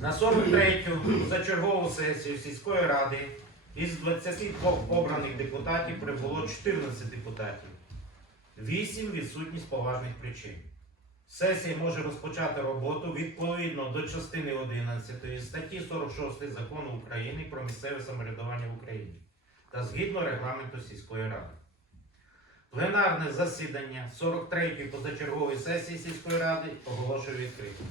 На 43-ю зачергову сесію сільської ради із 22 обраних депутатів прибуло 14 депутатів. 8 відсутність поважних причин. Сесія може розпочати роботу відповідно до частини 11 статті 46 Закону України про місцеве самоврядування в Україні та згідно регламенту сільської ради. Пленарне засідання 43-ї позачергової сесії сільської ради оголошую відкритим.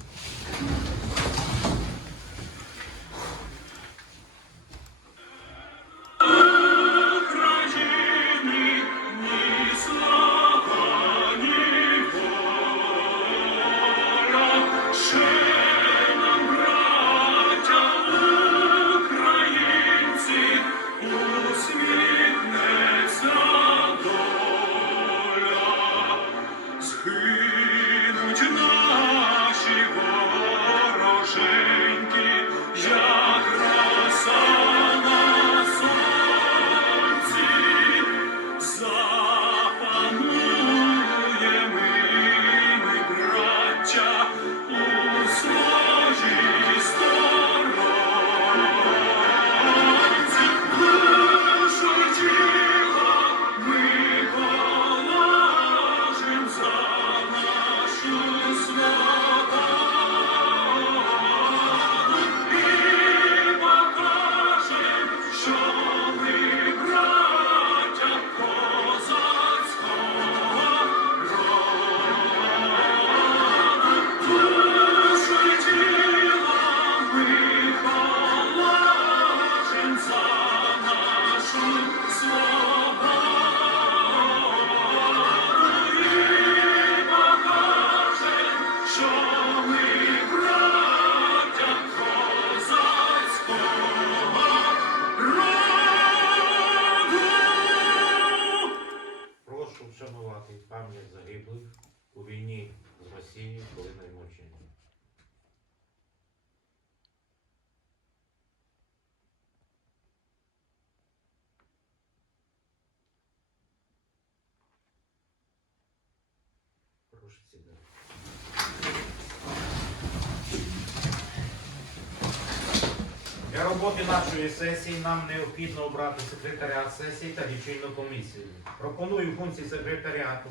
Вшанувати пам'ять загиблих у війні з Росією хвилиною мовчання. Прошу сідати. Для роботи нашої сесії нам необхідно обрати секретаріат сесії та лічильну комісію. Пропоную функції секретаріату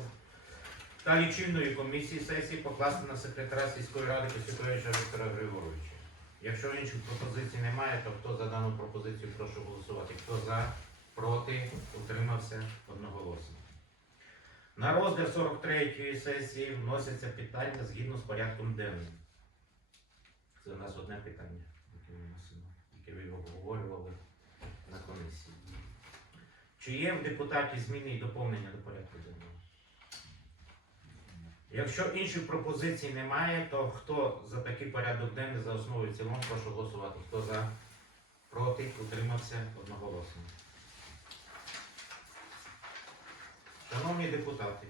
та лічильної комісії сесії покласти на секретаря сільської ради Косюковича Віктора Григоровича. Якщо інших пропозицій немає, то хто за дану пропозицію прошу голосувати. Хто за, проти, утримався одноголосно. На розгляд 43-ї сесії вносяться питання згідно з порядком денним. Це у нас одне питання, яке ми вносимо, яке ви обговорювали на комісії. Чи є в депутатів зміни і доповнення до порядку денного? Якщо інших пропозицій немає, то хто за такий порядок денний за основу і цілому, прошу голосувати. Хто за, проти, утримався одноголосно. Шановні депутати,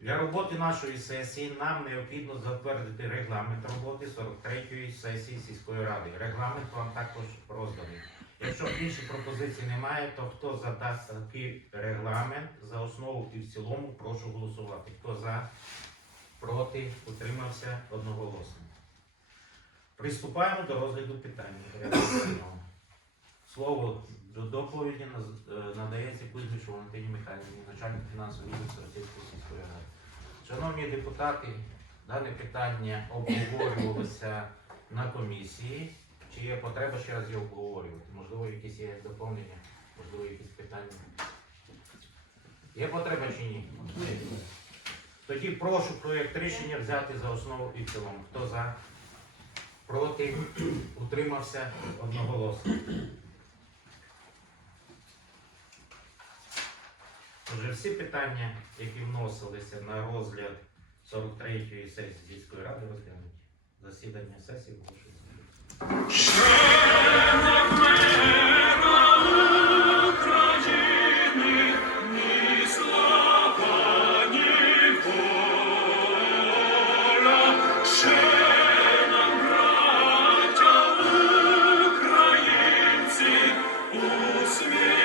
для роботи нашої сесії нам необхідно затвердити регламент роботи 43-ї сесії сільської ради. Регламент вам також розданий. Якщо інших пропозицій немає, то хто за такий регламент за основу і в цілому, прошу голосувати. Хто за, проти, утримався одноголосно. Приступаємо до розгляду питання. Слово до доповіді е, надається Кузьмішу Валентині Михайлівні, начальник фінансової Російської сільської ради. Шановні депутати, дане питання обговорювалося на комісії. Чи є потреба ще раз його обговорювати? Можливо, якісь є доповнення, можливо, якісь питання. Є потреба чи ні? Тоді прошу проєкт рішення взяти за основу і в цілому. Хто за? Проти? Утримався одноголосно. вже всі питання, які вносилися на розгляд 43-ї сесії сільської ради, розглянуті. Засідання сесії оголошується. Свет.